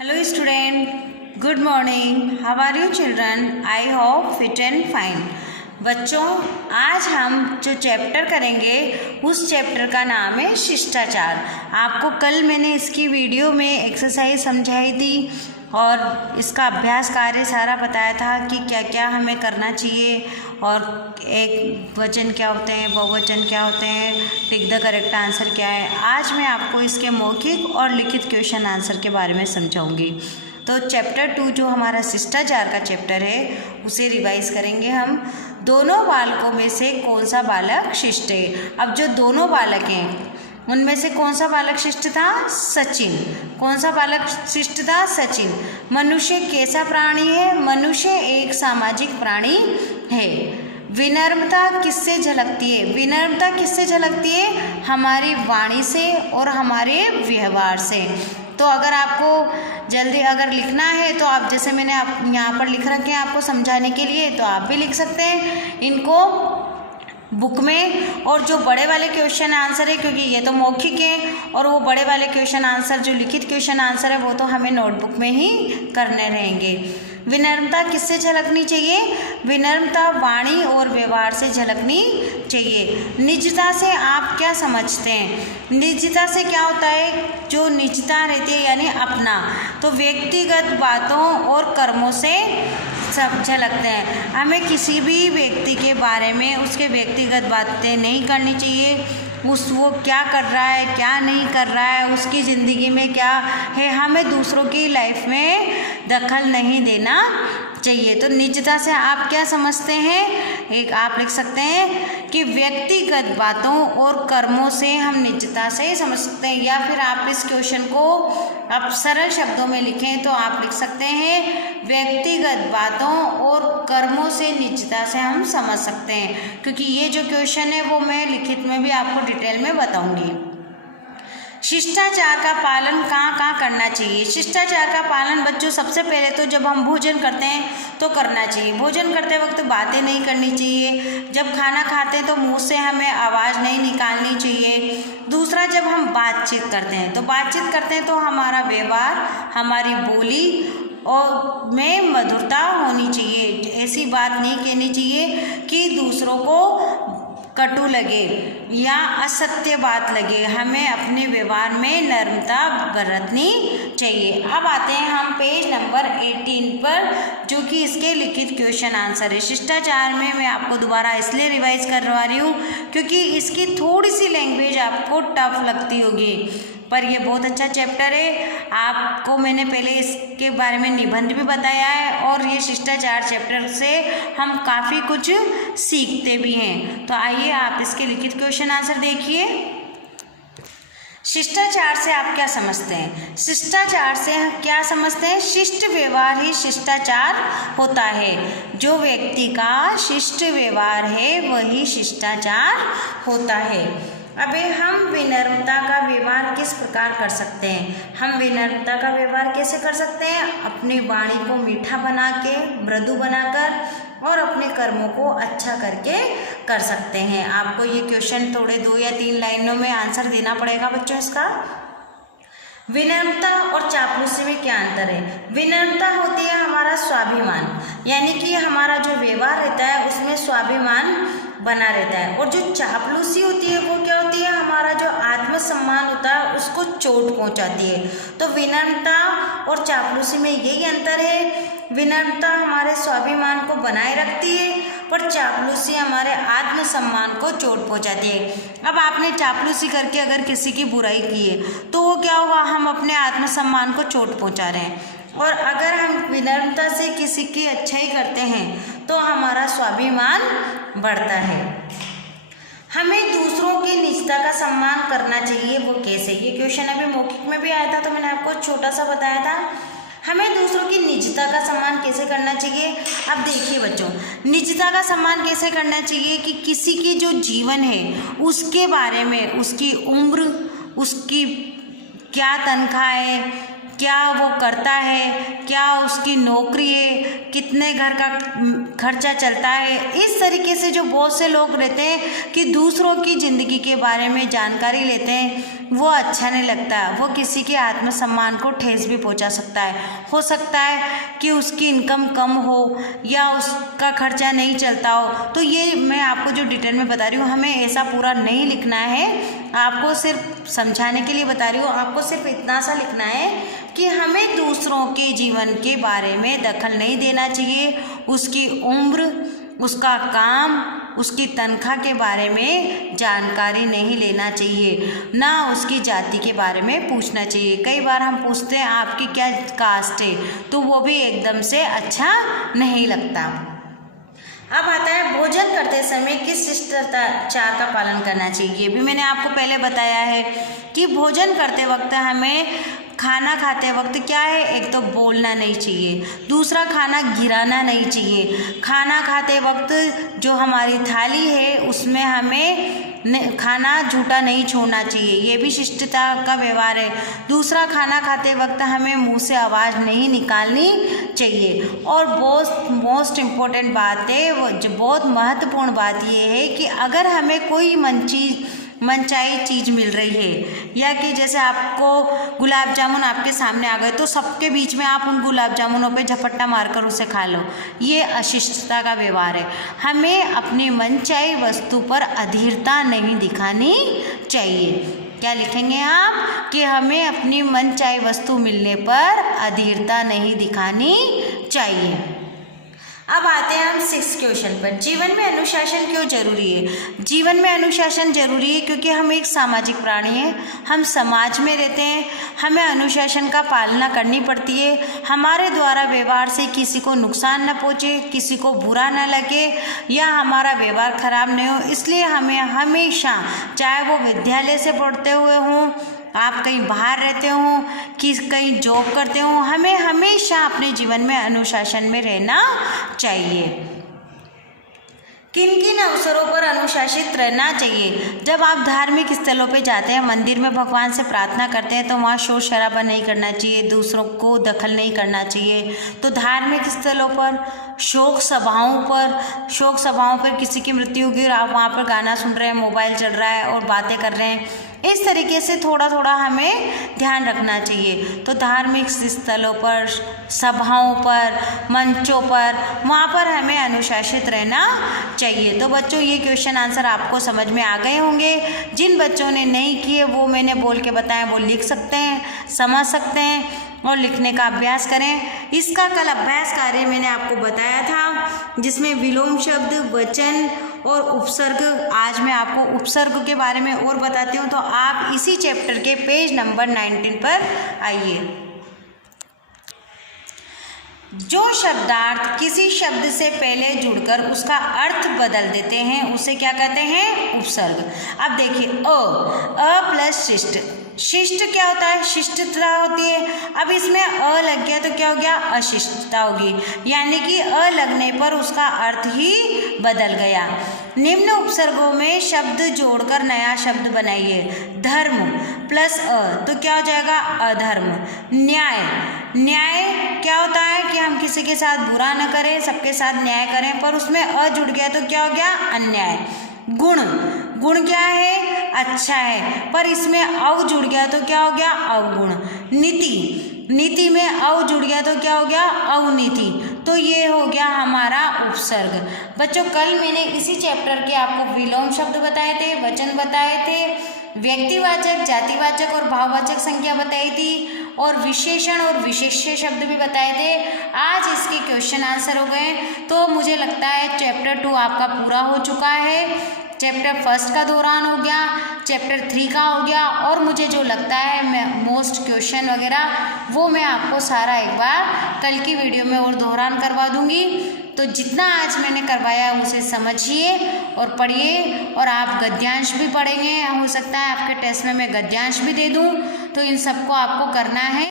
Hello student, good morning. How are you children? I hope fit and fine. बच्चों, आज हम जो chapter करेंगे उस चैप्टर का नाम है शिष्टाचार। आपको कल मैंने इसकी वीडियो में एक्सरसाइज समझाई थी और इसका अभ्यास कार्य सारा बताया था कि क्या क्या हमें करना चाहिए और एक वचन क्या होते हैं, बहुवचन क्या होते हैं, टिक द करेक्ट आंसर क्या है। आज मैं आपको इसके मौखिक और लिखित क्वेश्चन आंसर के बारे में समझाऊंगी। तो चैप्टर 2 जो हमारा शिष्टाचार का चैप्टर है उसे रिवाइज करेंगे हम। दोनों बालकों में से कौन सा बालक शिष्ट है। अब जो दोनों बालक हैं उनमें से कौन सा बालक शिष्ट था? सचिन। कौन सा बालक शिष्ट था? सचिन। मनुष्य कैसा प्राणी है? मनुष्य एक सामाजिक प्राणी है। विनम्रता किससे झलकती है? विनम्रता किससे झलकती है? हमारी वाणी से और हमारे व्यवहार से। तो अगर आपको जल्दी अगर लिखना है तो आप जैसे मैंने आप यहाँ पर लिख रखे हैं आपको समझाने के लिए, तो आप भी लिख सकते हैं इनको बुक में। और जो बड़े वाले क्वेश्चन आंसर है, क्योंकि ये तो मौखिक है और वो बड़े वाले क्वेश्चन आंसर जो लिखित क्वेश्चन आंसर है वो तो हमें नोटबुक में ही करने रहेंगे। विनम्रता किससे झलकनी चाहिए? विनम्रता वाणी और व्यवहार से झलकनी चाहिए। निजता से आप क्या समझते हैं? निजता से क्या होता है? जो निजता रहती है यानी अपना, तो व्यक्तिगत बातों और कर्मों से सब झलकते हैं। हमें किसी भी व्यक्ति के बारे में उसके व्यक्तिगत बातें नहीं करनी चाहिए। वो क्या कर रहा है, क्या नहीं कर रहा है, उसकी ज़िंदगी में क्या है, हमें दूसरों की लाइफ में दखल नहीं देना चाहिए। तो निजता से आप क्या समझते हैं? एक आप लिख सकते हैं कि व्यक्तिगत बातों और कर्मों से हम निजता से समझ सकते हैं। या फिर आप इस क्वेश्चन को आप सरल शब्दों में लिखें तो आप लिख सकते हैं व्यक्तिगत बातों और कर्मों से निजता से हम समझ सकते हैं। क्योंकि ये जो क्वेश्चन है वो मैं लिखित में भी आपको डिटेल में बताऊंगी। शिष्टाचार का पालन कहाँ कहाँ करना चाहिए? शिष्टाचार का पालन बच्चों सबसे पहले तो जब हम भोजन करते हैं तो करना चाहिए। भोजन करते वक्त बातें नहीं करनी चाहिए। जब खाना खाते हैं तो मुंह से हमें आवाज़ नहीं निकालनी चाहिए। दूसरा, जब हम बातचीत करते हैं तो हमारा व्यवहार, हमारी बोली और में मधुरता होनी चाहिए। ऐसी बात नहीं कहनी चाहिए कि दूसरों को कटु लगे या असत्य बात लगे। हमें अपने व्यवहार में नम्रता बरतनी चाहिए। अब आते हैं हम पेज नंबर 18 पर, जो कि इसके लिखित क्वेश्चन आंसर है। शिष्टाचार में मैं आपको दोबारा इसलिए रिवाइज करवा रही हूँ क्योंकि इसकी थोड़ी सी लैंग्वेज आपको टफ लगती होगी, पर यह बहुत अच्छा चैप्टर है। आपको मैंने पहले इसके बारे में निबंध भी बताया है और ये शिष्टाचार चैप्टर से हम काफ़ी कुछ सीखते भी हैं। तो आइए आप इसके लिखित क्वेश्चन आंसर देखिए। शिष्टाचार से आप क्या समझते हैं? शिष्टाचार से हम क्या समझते हैं? शिष्ट व्यवहार ही शिष्टाचार होता है। जो व्यक्ति का शिष्ट व्यवहार है वही शिष्टाचार होता है। अबे हम विनम्रता का व्यवहार किस प्रकार कर सकते हैं? हम विनम्रता का व्यवहार कैसे कर सकते हैं? अपनी वाणी को मीठा बना के, मृदु बनाकर और अपने कर्मों को अच्छा करके कर सकते हैं। आपको ये क्वेश्चन थोड़े 2 या 3 लाइनों में आंसर देना पड़ेगा बच्चों इसका। विनम्रता और चापलूसी में क्या अंतर है? विनम्रता होती है हमारा स्वाभिमान, यानी कि हमारा जो व्यवहार रहता है उसमें स्वाभिमान बना रहता है। और जो चापलूसी होती है वो क्या होती है? हमारा जो आत्मसम्मान होता है उसको चोट पहुंचाती है। तो विनम्रता और चापलूसी में यही अंतर है। विनम्रता हमारे स्वाभिमान को बनाए रखती है पर चापलूसी हमारे आत्मसम्मान को चोट पहुंचाती है। अब आपने चापलूसी करके अगर किसी की बुराई की है तो वो क्या होगा? हम अपने आत्मसम्मान को चोट पहुंचा रहे हैं। और अगर हम विनम्रता से किसी की अच्छाई करते हैं तो हमारा स्वाभिमान बढ़ता है। हमें दूसरों की निजता का सम्मान करना चाहिए, वो कैसे? ये क्वेश्चन अभी मौखिक में भी आया था तो मैंने आपको छोटा सा बताया था। हमें दूसरों की निजता का सम्मान कैसे करना चाहिए? अब देखिए बच्चों, निजता का सम्मान कैसे करना चाहिए कि किसी की जो जीवन है उसके बारे में, उसकी उम्र, उसकी क्या तनख्वाह है, क्या वो करता है, क्या उसकी नौकरी है, कितने घर का खर्चा चलता है। इस तरीके से जो बहुत से लोग रहते हैं कि दूसरों की ज़िंदगी के बारे में जानकारी लेते हैं, वो अच्छा नहीं लगता, वो किसी के आत्मसम्मान को ठेस भी पहुंचा सकता है। हो सकता है कि उसकी इनकम कम हो या उसका खर्चा नहीं चलता हो। तो ये मैं आपको जो डिटेल में बता रही हूँ, हमें ऐसा पूरा नहीं लिखना है, आपको सिर्फ समझाने के लिए बता रही हूँ। आपको सिर्फ इतना सा लिखना है कि हमें दूसरों के जीवन के बारे में दखल नहीं देना चाहिए, उसकी उम्र, उसका काम, उसकी तनख्वाह के बारे में जानकारी नहीं लेना चाहिए, ना उसकी जाति के बारे में पूछना चाहिए। कई बार हम पूछते हैं आपकी क्या कास्ट है, तो वो भी एकदम से अच्छा नहीं लगता। अब आता है भोजन करते समय किस शिष्टाचार का पालन करना चाहिए। ये भी मैंने आपको पहले बताया है कि भोजन करते वक्त हमें, खाना खाते वक्त क्या है, एक तो बोलना नहीं चाहिए, दूसरा खाना गिराना नहीं चाहिए। खाना खाते वक्त जो हमारी थाली है उसमें हमें खाना झूठा नहीं छोड़ना चाहिए, ये भी शिष्टता का व्यवहार है। दूसरा, खाना खाते वक्त हमें मुंह से आवाज़ नहीं निकालनी चाहिए। और बहुत मोस्ट इम्पोर्टेंट बात है, वो जो बहुत महत्वपूर्ण बात ये है कि अगर हमें कोई मनचाही चीज़ मिल रही है, या कि जैसे आपको गुलाब जामुन आपके सामने आ गए, तो सबके बीच में आप उन गुलाब जामुनों पे झपट्टा मारकर उसे खा लो, ये अशिष्टता का व्यवहार है। हमें अपनी मनचाही वस्तु पर अधीरता नहीं दिखानी चाहिए। क्या लिखेंगे आप कि हमें अपनी मनचाही वस्तु मिलने पर अधीरता नहीं दिखानी चाहिए। अब आते हैं हम 6 क्वेश्चन पर। जीवन में अनुशासन क्यों जरूरी है। जीवन में अनुशासन जरूरी है क्योंकि हम एक सामाजिक प्राणी हैं, हम समाज में रहते हैं, हमें अनुशासन का पालना करनी पड़ती है। हमारे द्वारा व्यवहार से किसी को नुकसान न पहुँचे, किसी को बुरा न लगे या हमारा व्यवहार खराब नहीं हो, इसलिए हमें हमेशा, चाहे वो विद्यालय से पढ़ते हुए हों, आप कहीं बाहर रहते हो, कहीं जॉब करते हो, हमें हमेशा अपने जीवन में अनुशासन में रहना चाहिए। किन किन अवसरों पर अनुशासित रहना चाहिए। जब आप धार्मिक स्थलों पे जाते हैं, मंदिर में भगवान से प्रार्थना करते हैं, तो वहाँ शोर शराबा नहीं करना चाहिए, दूसरों को दखल नहीं करना चाहिए। तो धार्मिक स्थलों पर, शोक सभाओं पर किसी की मृत्यु होगी और आप वहाँ पर गाना सुन रहे हैं, मोबाइल चल रहा है और बातें कर रहे हैं, इस तरीके से थोड़ा थोड़ा हमें ध्यान रखना चाहिए। तो धार्मिक स्थलों पर, सभाओं पर, मंचों पर, वहाँ पर हमें अनुशासित रहना चाहिए। तो बच्चों, ये क्वेश्चन आंसर आपको समझ में आ गए होंगे। जिन बच्चों ने नहीं किए वो मैंने बोल के बताया, वो लिख सकते हैं, समझ सकते हैं और लिखने का अभ्यास करें। इसका कल अभ्यास कार्य मैंने आपको बताया था, जिसमें विलोम शब्द, वचन और उपसर्ग। आज मैं आपको उपसर्ग के बारे में और बताती हूँ। तो आप इसी चैप्टर के पेज नंबर 19 पर आइए। जो शब्दार्थ किसी शब्द से पहले जुड़कर उसका अर्थ बदल देते हैं उसे क्या कहते हैं, उपसर्ग। अब देखिए, अ प्लस शिष्ट, शिष्ट क्या होता है, शिष्टता होती है। अब इसमें अ लग गया तो क्या हो गया, अशिष्टता होगी, यानी कि अ लगने पर उसका अर्थ ही बदल गया। निम्न उपसर्गों में शब्द जोड़कर नया शब्द बनाइए। धर्म प्लस अ तो क्या हो जाएगा, अधर्म। न्याय, न्याय क्या होता है कि हम किसी के साथ बुरा न करें, सबके साथ न्याय करें, पर उसमें अ जुड़ गया तो क्या हो गया, अन्याय। गुण, गुण क्या है, अच्छा है, पर इसमें अव जुड़ गया तो क्या हो गया, अवगुण। नीति, नीति में अव जुड़ गया तो क्या हो गया, अवनीति। तो ये हो गया हमारा उपसर्ग। बच्चों, कल मैंने इसी चैप्टर के आपको विलोम शब्द बताए थे, वचन बताए थे, व्यक्तिवाचक, जातिवाचक और भाववाचक संख्या बताई थी, और विशेषण और विशेष्य शब्द भी बताए थे। आज इसके क्वेश्चन आंसर हो गए। तो मुझे लगता है चैप्टर 2 आपका पूरा हो चुका है। चैप्टर 1 का दौरान हो गया, चैप्टर 3 का हो गया, और मुझे जो लगता है मैं मोस्ट क्वेश्चन वगैरह वो मैं आपको सारा एक बार कल की वीडियो में और दोहरान करवा दूंगी। तो जितना आज मैंने करवाया उसे समझिए और पढ़िए, और आप गद्यांश भी पढ़ेंगे, हो सकता है आपके टेस्ट में मैं गद्यांश भी दे दूं। तो इन सबको आपको करना है।